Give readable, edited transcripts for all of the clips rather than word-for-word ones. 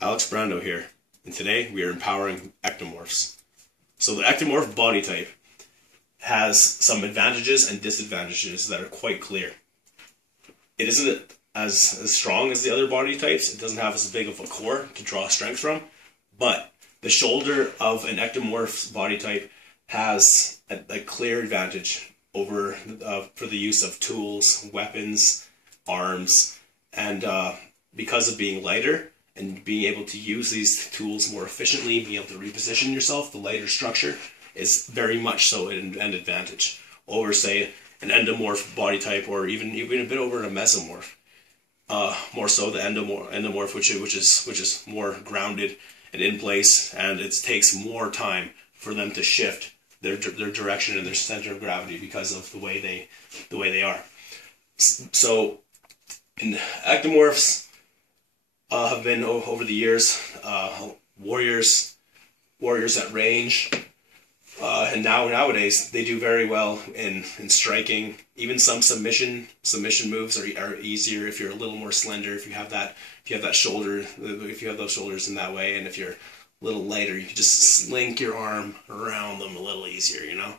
Alex Brando here, and today we are empowering ectomorphs. So the ectomorph body type has some advantages and disadvantages that are quite clear. It isn't as strong as the other body types, it doesn't have as big of a core to draw strength from, but the shoulder of an ectomorph's body type has a clear advantage over for the use of tools, weapons, arms, and because of being lighter and being able to use these tools more efficiently, being able to reposition yourself, the lighter structure is very much so an advantage over, say, an endomorph body type, or even a bit over a mesomorph. More so the endomorph, which is more grounded and in place, and it takes more time for them to shift their direction and their center of gravity because of the way they are. So, ectomorphs have been over the years warriors at range, and nowadays they do very well in striking. Even some submission moves are easier if you're a little more slender. If you have that shoulder, if you have those shoulders in that way, and if you're a little lighter, you can just slink your arm around them a little easier, you know.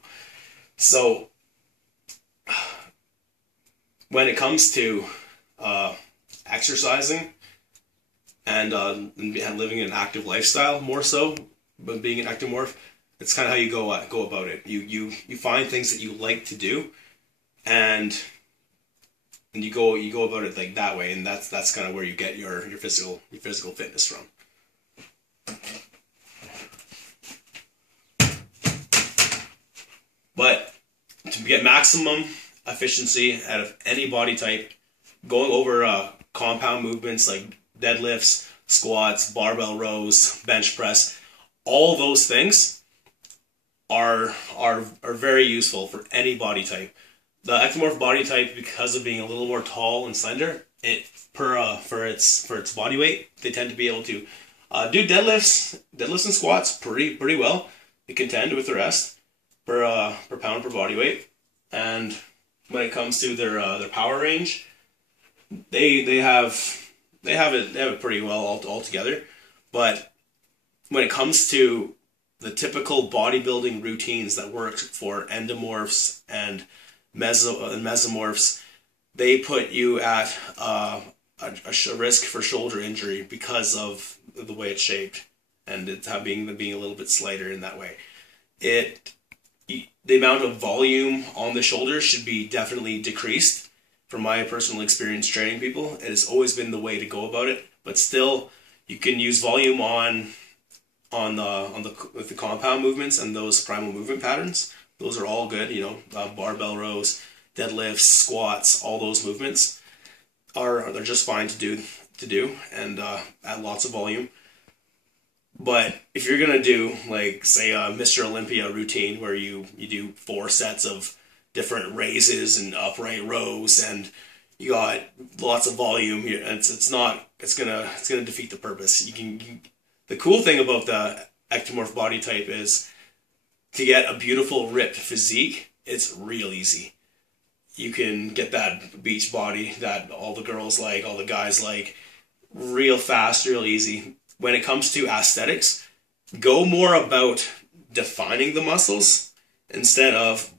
So when it comes to exercising and living an active lifestyle, more so, but being an ectomorph, it's kind of how you go about it. You find things that you like to do, and you go about it like that way, and that's kind of where you get your physical fitness from. But to get maximum efficiency out of any body type, going over compound movements like deadlifts, squats, barbell rows, bench press, all those things are very useful for any body type. The ectomorph body type, because of being a little more tall and slender, for its body weight, they tend to be able to do deadlifts and squats pretty well. They contend with the rest per pound per body weight. And when it comes to their power range, they have it pretty well all together. But when it comes to the typical bodybuilding routines that work for endomorphs and mesomorphs, they put you at a risk for shoulder injury because of the way it's shaped and it being a little bit slighter in that way. The amount of volume on the shoulders should be definitely decreased. From my personal experience training people, it has always been the way to go about it. But still, you can use volume with the compound movements and those primal movement patterns. Those are all good. You know, barbell rows, deadlifts, squats, all those movements they're just fine to do and add lots of volume. But if you're gonna do, like, say, a Mr. Olympia routine where you do 4 sets of different raises and upright rows, and you got lots of volume here, it's gonna defeat the purpose. The cool thing about the ectomorph body type is to get a beautiful ripped physique, it's real easy. You can get that beach body that all the girls like, all the guys like, real fast, real easy. When it comes to aesthetics, go more about defining the muscles instead of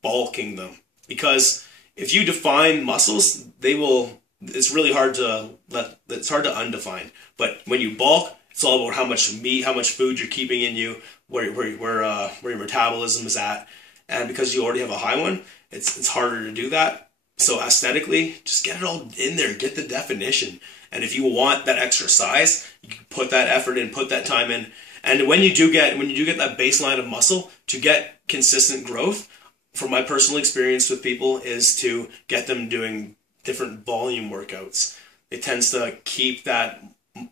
bulking them. Because if you define muscles, it's really hard to undefine. But when you bulk, it's all about how much meat, how much food you're keeping in you, where your metabolism is at. And because you already have a high one, it's harder to do that. So aesthetically, just get it all in there, get the definition. And if you want that extra size, you can put that effort in, put that time in. And when you do get that baseline of muscle, to get consistent growth, from my personal experience with people, is to get them doing different volume workouts. It tends to keep that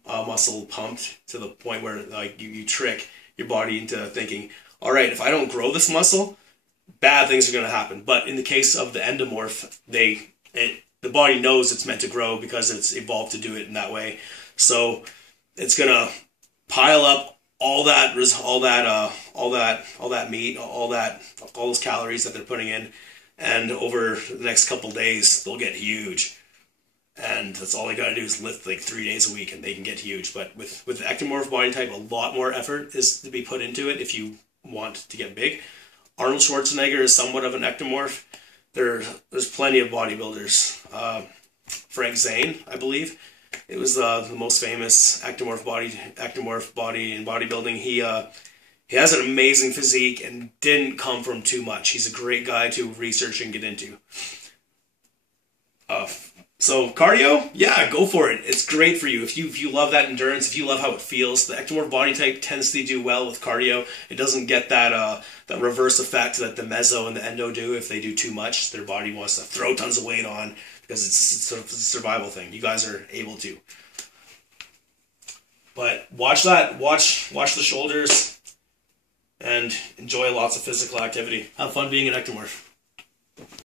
muscle pumped to the point where, like, you trick your body into thinking, all right, if I don't grow this muscle, bad things are going to happen. But in the case of the endomorph, the body knows it's meant to grow because it's evolved to do it in that way. So it's gonna pile up all that meat, all those calories that they're putting in, and over the next couple days they'll get huge. and that's all they gotta do is lift like 3 days a week, and they can get huge. But with the ectomorph body type, a lot more effort is to be put into it if you want to get big. Arnold Schwarzenegger is somewhat of an ectomorph. There's plenty of bodybuilders. Frank Zane, I believe, it was the most famous ectomorph body in bodybuilding. He has an amazing physique and didn't come from too much. He's a great guy to research and get into. So cardio, yeah, go for it. It's great for you. If you love that endurance, if you love how it feels, the ectomorph body type tends to do well with cardio. It doesn't get that reverse effect that the meso and the endo do. If they do too much, their body wants to throw tons of weight on because it's a survival thing. You guys are able to. But watch that. Watch the shoulders and enjoy lots of physical activity. Have fun being an ectomorph.